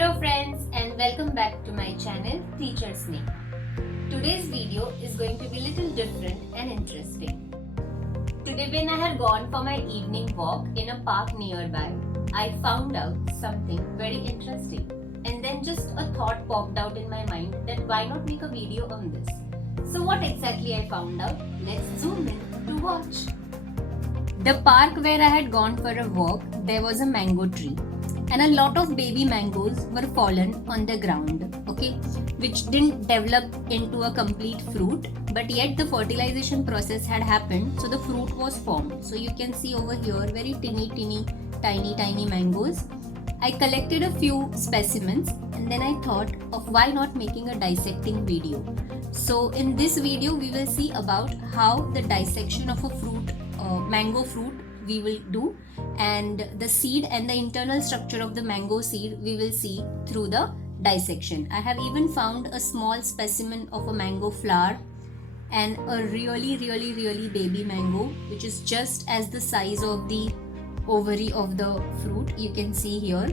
Hello friends and welcome back to my channel Teacher's Name. Today's video is going to be a little different and interesting. Today when I had gone for my evening walk in a park nearby, I found out something very interesting, and then just a thought popped out in my mind that why not make a video on this. So what exactly I found out? Let's zoom in to watch. The park where I had gone for a walk, there was a mango tree and a lot of baby mangoes were fallen on the ground, okay, which didn't develop into a complete fruit, but yet the fertilization process had happened, so the fruit was formed. So you can see over here very tiny mangoes. I collected a few specimens and then I thought of why not making a dissecting video. So in this video we will see about how the dissection of a fruit, mango fruit we will do, and the seed and the internal structure of the mango seed we will see through the dissection. I have even found a small specimen of a mango flower and a really baby mango which is just as the size of the ovary of the fruit, you can see here.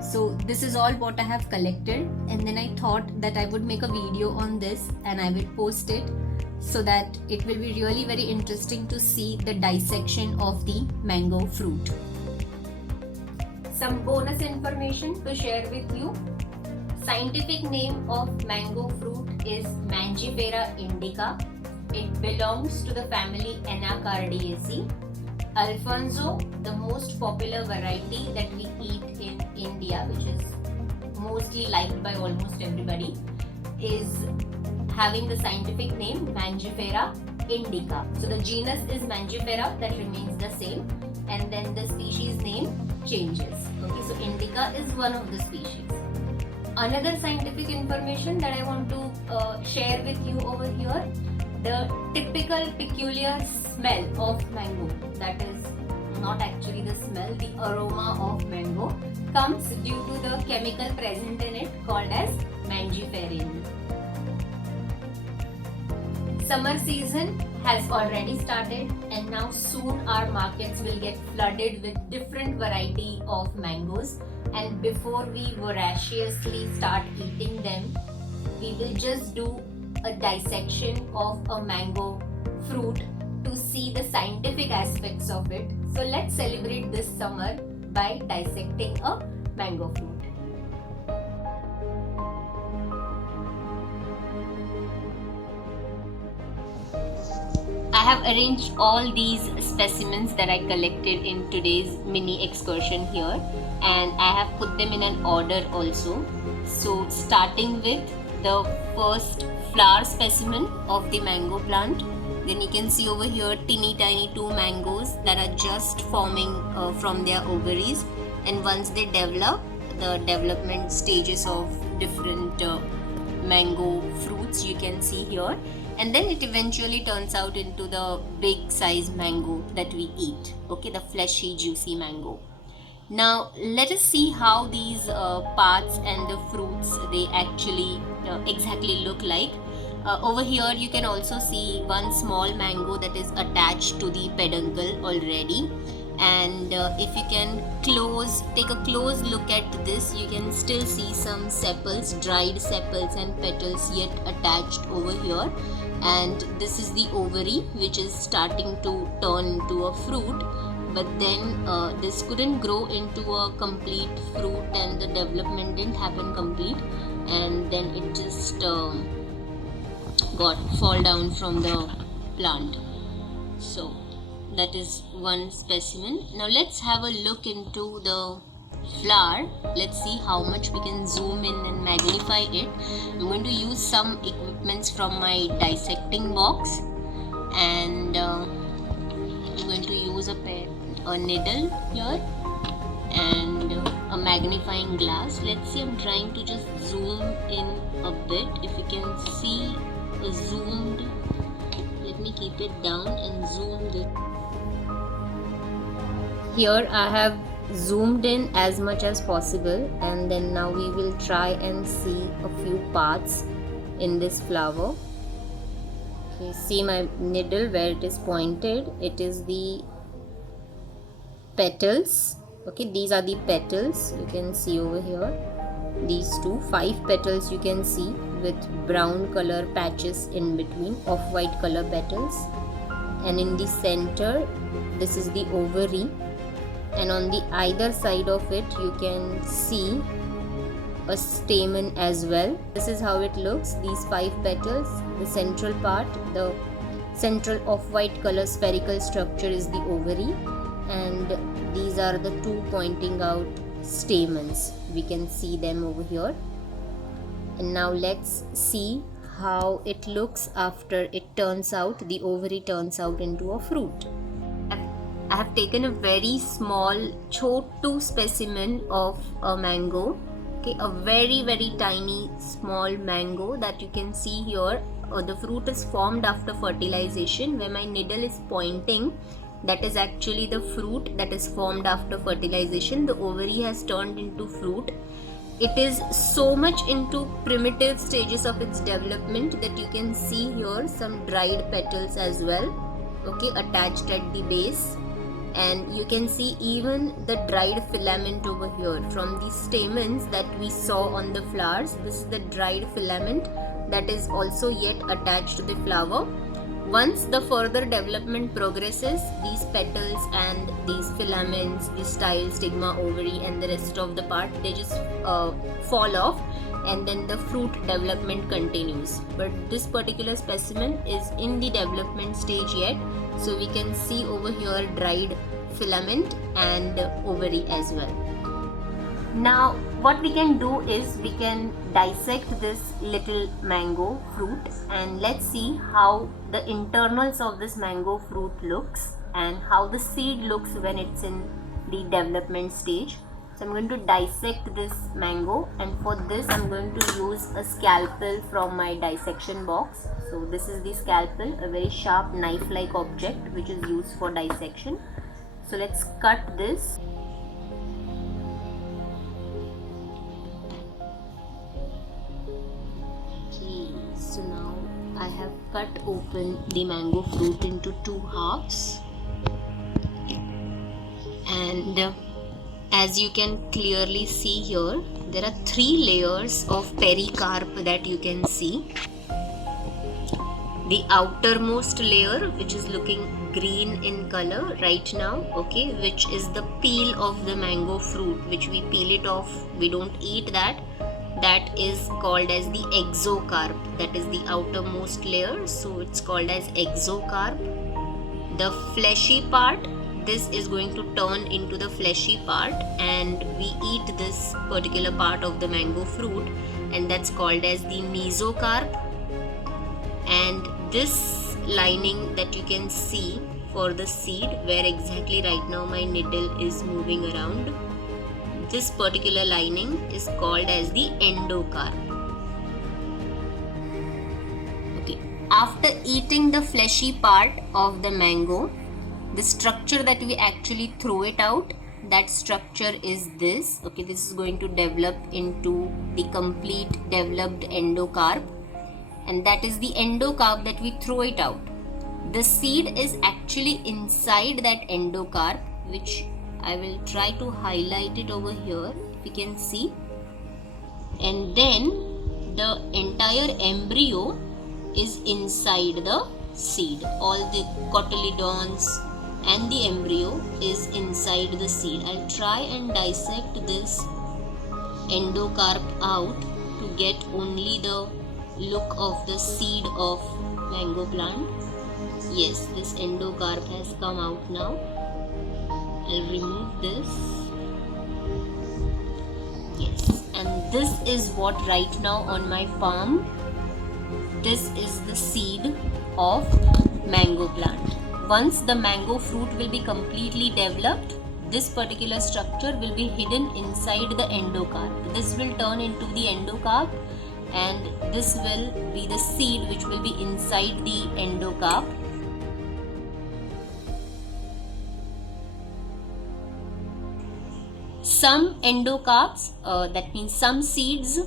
So this is all what I have collected, and then I thought that I would make a video on this and I will post it so that it will be really very interesting to see the dissection of the mango fruit. Some bonus information to share with you. Scientific name of mango fruit is Mangifera indica. It belongs to the family Anacardiaceae. Alfonso, the most popular variety that we eat in India, which is mostly liked by almost everybody, is having the scientific name Mangifera indica. So the genus is Mangifera, that remains the same, and then the species name changes. Okay, so indica is one of the species. Another scientific information that I want to share with you over here, the typical peculiar smell of mango, that is not actually the smell, the aroma of mango, comes due to the chemical present in it called as mangiferin. Summer season has already started, and now soon our markets will get flooded with different variety of mangoes, and before we voraciously start eating them, we will just do a dissection of a mango fruit to see the scientific aspects of it. So let's celebrate this summer by dissecting a mango fruit. I have arranged all these specimens that I collected in today's mini excursion here, and I have put them in an order also. So starting with the first flower specimen of the mango plant, then you can see over here tiny two mangoes that are just forming from their ovaries, and once they develop, the development stages of different mango fruits you can see here, and then it eventually turns out into the big size mango that we eat, okay, the fleshy juicy mango. Now let us see how these parts and the fruits they actually exactly look like. Over here you can also see one small mango that is attached to the peduncle already, and if you can take a close look at this, you can still see some sepals, dried sepals and petals yet attached over here, and this is the ovary which is starting to turn into a fruit, but then this couldn't grow into a complete fruit and the development didn't happen complete, and then it just got fall down from the plant. So that is one specimen. Now let's have a look into the flower. Let's see how much we can zoom in and magnify it. I'm going to use some equipments from my dissecting box, and I'm going to use a needle here and a magnifying glass. Let's see, I'm trying to just zoom in a bit. If you can see a zoomed, let me keep it down and zoomed it. Here I have zoomed in as much as possible, and then now we will try and see a few parts in this flower. Okay, see my needle where it is pointed, it is the petals. Okay, these are the petals you can see over here, These two, 5 petals you can see with brown color patches in between, off-white color petals. And in the center, this is the ovary, and on the either side of it you can see a stamen as well. This is how it looks, these 5 petals. The central part, the central off-white color spherical structure is the ovary, and these are the 2 pointing out stamens. We can see them over here. And now let's see how it looks after it turns out, the ovary turns out into a fruit. I have taken a very small chotu specimen of a mango. Okay, a very tiny small mango that you can see here. The fruit is formed after fertilization. Where my needle is pointing, that is actually the fruit that is formed after fertilization. The ovary has turned into fruit. It is so much into primitive stages of its development that you can see here some dried petals as well, okay, attached at the base. And you can see even the dried filament over here from the stamens that we saw on the flowers. This is the dried filament that is also yet attached to the flower. Once the further development progresses, these petals and these filaments, the style, stigma, ovary and the rest of the part, they just fall off, and then the fruit development continues. But this particular specimen is in the development stage yet, so we can see over here dried filament and ovary as well. Now what we can do is we can dissect this little mango fruit, and let's see how the internals of this mango fruit looks and how the seed looks when it's in the development stage. So I'm going to dissect this mango, and for this I'm going to use a scalpel from my dissection box. So this is the scalpel, a very sharp knife-like object which is used for dissection. So let's cut this. Okay, so now I have cut open the mango fruit into 2 halves, and as you can clearly see here, there are 3 layers of pericarp that you can see. The outermost layer, which is looking green in color right now, okay, which is the peel of the mango fruit, which we peel it off, we don't eat that. That is called as the exocarp. That is the outermost layer, so it's called as exocarp. The fleshy part, this is going to turn into the fleshy part, and we eat this particular part of the mango fruit, and that's called as the mesocarp. And this lining that you can see for the seed, where exactly right now my needle is moving around, this particular lining is called as the endocarp. Okay, after eating the fleshy part of the mango, the structure that we actually throw it out, that structure is this. Okay, this is going to develop into the complete developed endocarp, and that is the endocarp that we throw it out. The seed is actually inside that endocarp, which I will try to highlight it over here, if you can see. And then the entire embryo is inside the seed. All the cotyledons and the embryo is inside the seed. I'll try and dissect this endocarp out to get only the look of the seed of mango plant. Yes, this endocarp has come out now. I'll remove this. Yes, and this is what right now on my palm, this is the seed of mango plant. Once the mango fruit will be completely developed, this particular structure will be hidden inside the endocarp. This will turn into the endocarp, and this will be the seed which will be inside the endocarp. Some endocarps, that means some seeds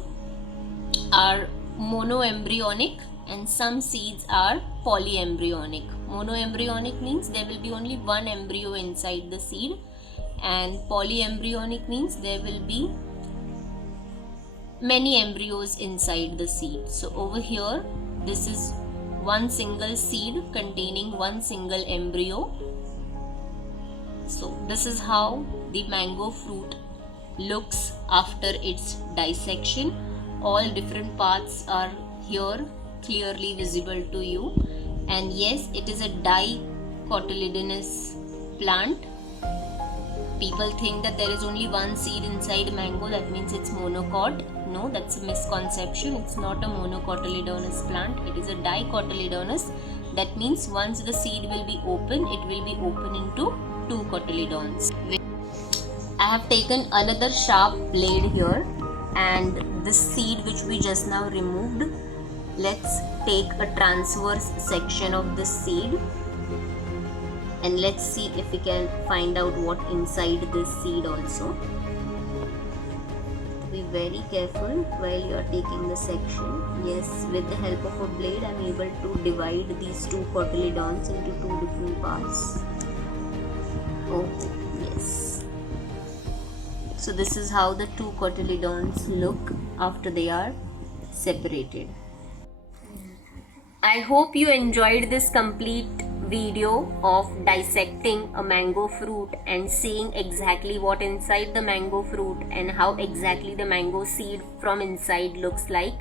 are monoembryonic and some seeds are polyembryonic. Monoembryonic means there will be only one embryo inside the seed, and polyembryonic means there will be many embryos inside the seed. So over here, this is one single seed containing one single embryo. So this is how the mango fruit looks after its dissection. All different parts are here clearly visible to you, and yes, it is a dicotyledonous plant. People think that there is only one seed inside mango, that means it's monocot. No, that's a misconception. It's not a monocotyledonous plant, it is a dicotyledonous. That means once the seed will be open, it will be open into two cotyledons. I have taken another sharp blade here, and this seed which we just now removed, let's take a transverse section of this seed and let's see if we can find out what inside this seed also. Be very careful while you are taking the section. Yes, with the help of a blade I am able to divide these two cotyledons into two different parts. Oh yes. So this is how the two cotyledons look after they are separated. I hope you enjoyed this complete video of dissecting a mango fruit and seeing exactly what inside the mango fruit and how exactly the mango seed from inside looks like.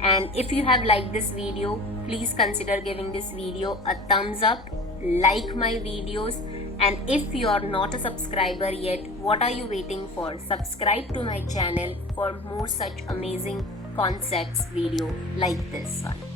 And if you have liked this video, please consider giving this video a thumbs up, like my videos, and if you are not a subscriber yet, what are you waiting for? Subscribe to my channel for more such amazing concepts video like this one.